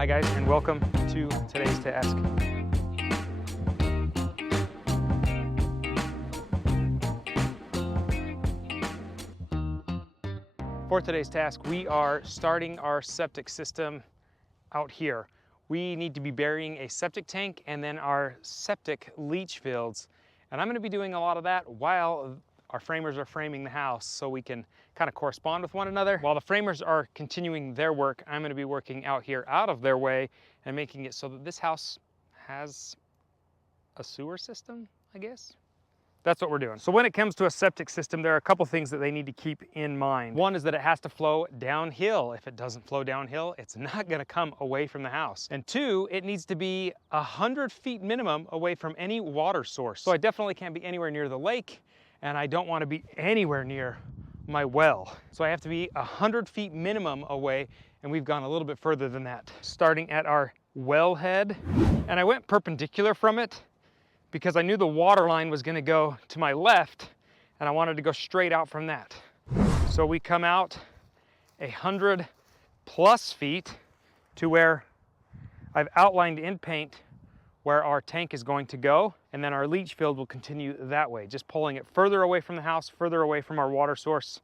Hi guys, and welcome to today's task. For today's task, we are starting our septic system out here. We need to be burying a septic tank and then our septic leach fields. And I'm going to be doing a lot of that while our framers are framing the house so we can kind of correspond with one another. While the framers are continuing their work, I'm going to be working out here out of their way and making it so that this house has a sewer system, I guess. That's what we're doing. So when it comes to a septic system, there are a couple things that they need to keep in mind. One is that it has to flow downhill. If it doesn't flow downhill, it's not gonna come away from the house. And two, it needs to be 100 feet minimum away from any water source. So I definitely can't be anywhere near the lake, and I don't wanna be anywhere near my well. So I have to be 100 feet minimum away, and we've gone a little bit further than that. Starting at our well head, and I went perpendicular from it, because I knew the water line was gonna go to my left and I wanted to go straight out from that. So we come out 100+ feet to where I've outlined in paint where our tank is going to go, and then our leach field will continue that way, just pulling it further away from the house, further away from our water source,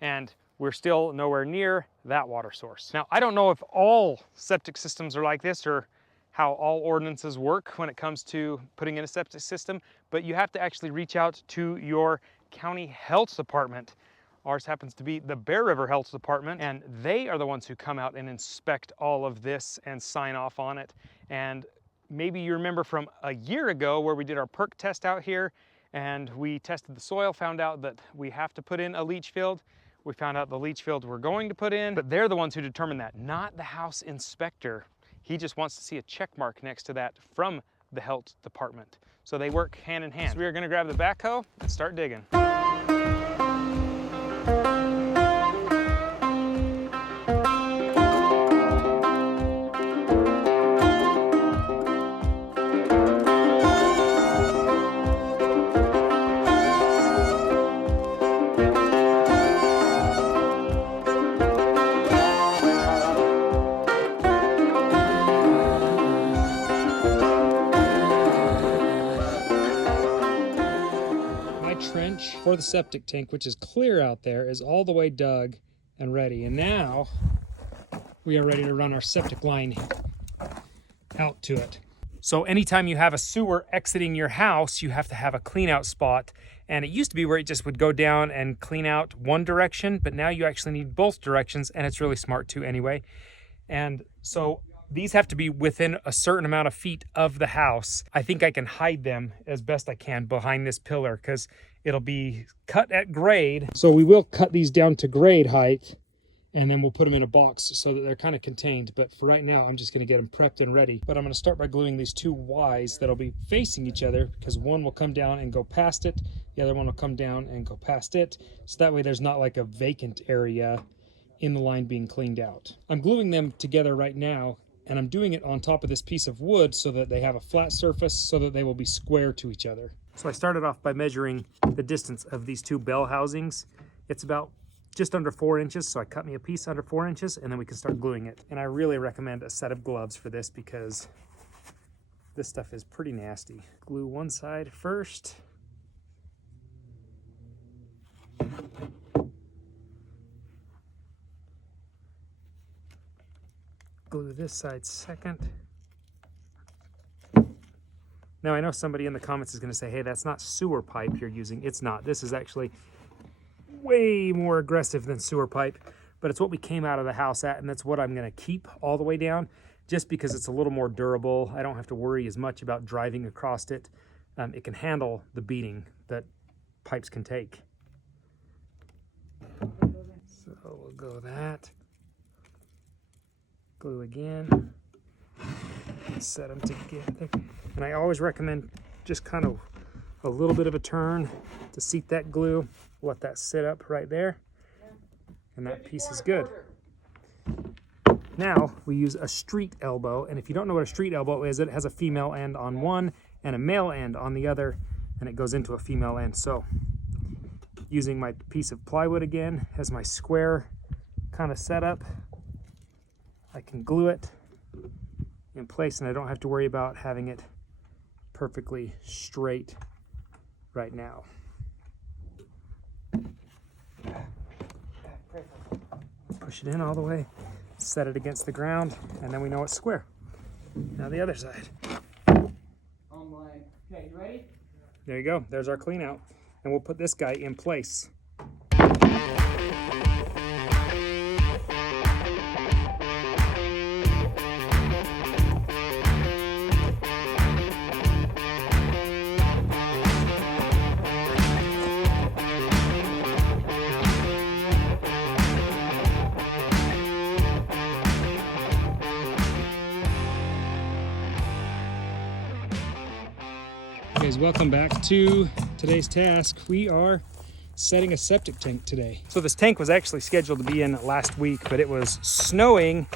and we're still nowhere near that water source. Now, I don't know if all septic systems are like this or how all ordinances work when it comes to putting in a septic system, but you have to actually reach out to your county health department. Ours happens to be the Bear River Health Department, and they are the ones who come out and inspect all of this and sign off on it. And maybe you remember from a year ago where we did our perk test out here and we tested the soil, found out that we have to put in a leach field. We found out the leach field we're going to put in, but they're the ones who determine that, not the house inspector. He just wants to see a check mark next to that from the health department. So they work hand in hand. So we are gonna grab the backhoe and start digging. Trench for the septic tank, which is clear out there, is all the way dug and ready. And now we are ready to run our septic line out to it. So anytime you have a sewer exiting your house, you have to have a clean out spot. And it used to be where it just would go down and clean out one direction, but now you actually need both directions, and it's really smart too anyway. And so these have to be within a certain amount of feet of the house. I think I can hide them as best I can behind this pillar because it'll be cut at grade. So we will cut these down to grade height, and then we'll put them in a box so that they're kind of contained. But for right now, I'm just gonna get them prepped and ready. But I'm gonna start by gluing these two Ys that'll be facing each other, because one will come down and go past it, the other one will come down and go past it. So that way there's not like a vacant area in the line being cleaned out. I'm gluing them together right now, and I'm doing it on top of this piece of wood so that they have a flat surface so that they will be square to each other. So I started off by measuring the distance of these two bell housings. It's about just under 4 inches, so I cut me a piece under 4 inches, and then we can start gluing it. And I really recommend a set of gloves for this because this stuff is pretty nasty. Glue one side first. Glue this side second. Now I know somebody in the comments is going to say, hey, that's not sewer pipe you're using. It's not. This is actually way more aggressive than sewer pipe, but it's what we came out of the house at, and that's what I'm going to keep all the way down, just because it's a little more durable. I don't have to worry as much about driving across it. It can handle the beating that pipes can take. So we'll go that. Glue again. Set them together. And I always recommend just kind of a little bit of a turn to seat that glue. Let that sit up right there. And that piece is good. Now we use a street elbow. And if you don't know what a street elbow is, it has a female end on one and a male end on the other, and it goes into a female end. So using my piece of plywood again as my square kind of setup, I can glue it in place, and I don't have to worry about having it perfectly straight right now. Push it in all the way, set it against the ground, and then we know it's square. Now the other side. Okay, you ready? There you go. There's our clean out. And we'll put this guy in place. Guys, welcome back to today's task. We are setting a septic tank today. So this tank was actually scheduled to be in last week, but it was snowing.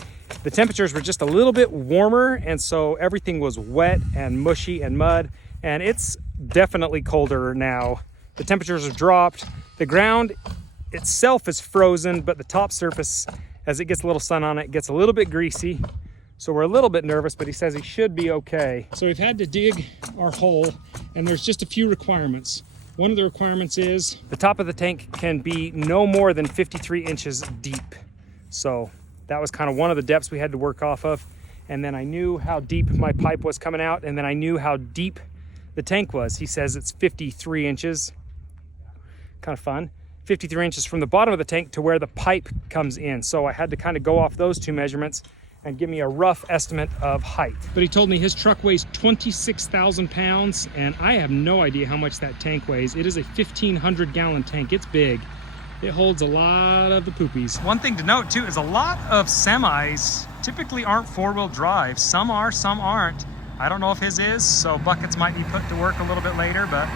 The temperatures were just a little bit warmer, and so everything was wet and mushy and mud, and it's definitely colder now. The temperatures have dropped. The ground itself is frozen, but the top surface, as it gets a little sun on it, gets a little bit greasy. So we're a little bit nervous, but he says he should be okay. So we've had to dig our hole, and there's just a few requirements. One of the requirements is the top of the tank can be no more than 53 inches deep. So that was kind of one of the depths we had to work off of. And then I knew how deep my pipe was coming out, and then I knew how deep the tank was. He says it's 53 inches. Kind of fun. 53 inches from the bottom of the tank to where the pipe comes in. So I had to kind of go off those two measurements and give me a rough estimate of height. But he told me his truck weighs 26,000 pounds, and I have no idea how much that tank weighs. It is a 1,500 gallon tank. It's big. It holds a lot of the poopies. One thing to note too is a lot of semis typically aren't four-wheel drive. Some are, some aren't. I don't know if his is, so buckets might be put to work a little bit later, but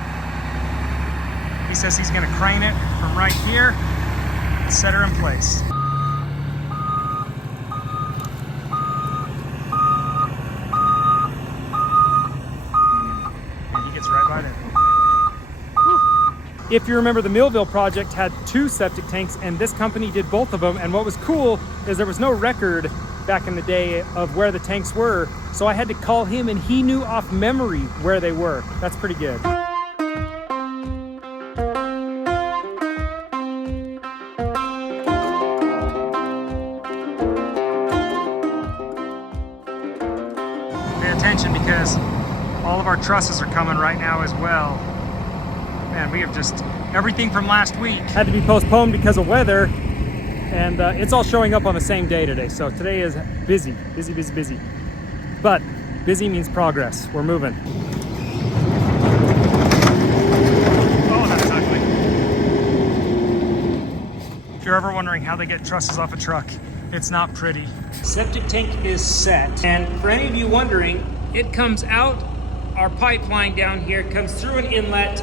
he says he's gonna crane it from right here and set her in place. If you remember, the Millville project had 2 septic tanks, and this company did both of them. And what was cool is there was no record back in the day of where the tanks were. So I had to call him, and he knew off memory where they were. That's pretty good. Pay attention, because all of our trusses are coming right now as well. Man, we have just, everything from last week had to be postponed because of weather, and it's all showing up on the same day today. So today is busy, busy, busy, busy. But busy means progress. We're moving. Oh, that's ugly. If you're ever wondering how they get trusses off a truck, it's not pretty. Septic tank is set. And for any of you wondering, it comes out our pipeline down here, comes through an inlet,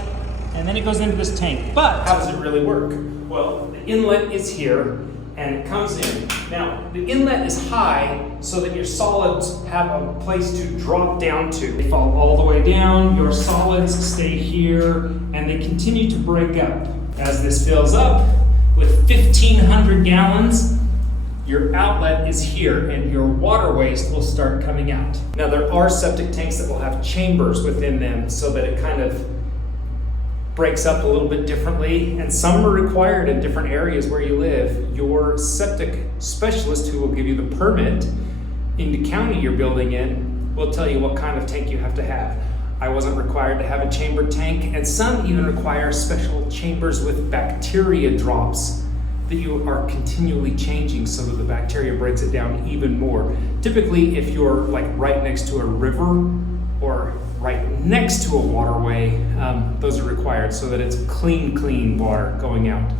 and then it goes into this tank. But how does it really work? Well, the inlet is here, and it comes in. Now, the inlet is high so that your solids have a place to drop down to. They fall all the way down, your solids stay here, and they continue to break up. As this fills up with 1,500 gallons, your outlet is here, and your water waste will start coming out. Now, there are septic tanks that will have chambers within them so that it kind of breaks up a little bit differently, and some are required in different areas where you live. Your septic specialist, who will give you the permit in the county you're building in, will tell you what kind of tank you have to have. I wasn't required to have a chambered tank, and some even require special chambers with bacteria drops that you are continually changing so that the bacteria breaks it down even more. Typically, if you're like right next to a river or right next to a waterway, those are required so that it's clean water going out.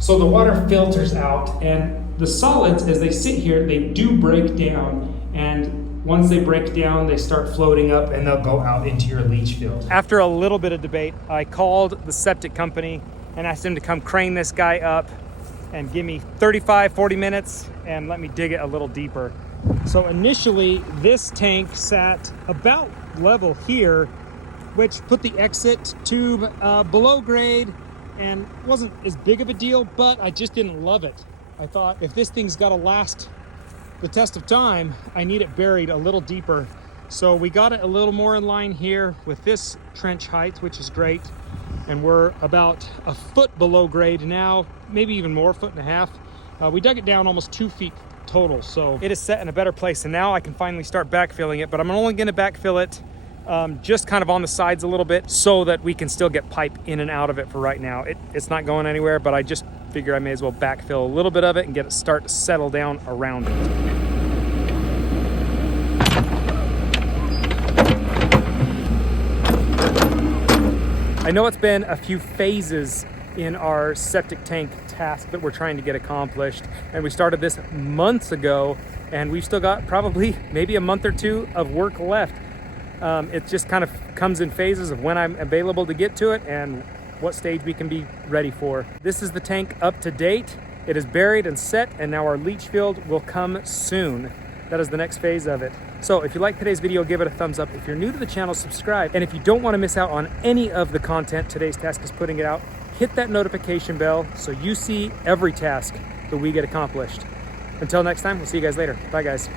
So the water filters out, and the solids, as they sit here, they do break down, and once they break down, they start floating up, and they'll go out into your leach field. After a little bit of debate, I called the septic company and asked them to come crane this guy up and give me 40 minutes and let me dig it a little deeper. So initially, this tank sat about level here, which put the exit tube below grade and wasn't as big of a deal, but I just didn't love it. I thought if this thing's got to last the test of time, I need it buried a little deeper. So we got it a little more in line here with this trench height, which is great. And we're about a foot below grade now, maybe even more, 1.5 feet. We dug it down almost 2 feet total, so it is set in a better place. And now I can finally start backfilling it, but I'm only gonna backfill it just kind of on the sides a little bit so that we can still get pipe in and out of it for right now. It's not going anywhere, but I just figure I may as well backfill a little bit of it and get it start to settle down around it. I know it's been a few phases in our septic tank task that we're trying to get accomplished, and we started this months ago, and we've still got probably maybe a month or two of work left. It just kind of comes in phases of when I'm available to get to it and what stage we can be ready for. This is the tank up to date. It is buried and set, and now our leach field will come soon. That is the next phase of it. So if you like today's video, give it a thumbs up. If you're new to the channel, subscribe. And if you don't want to miss out on any of the content today's task is putting it out, hit that notification bell so you see every task that we get accomplished. Until next time, we'll see you guys later. Bye, guys.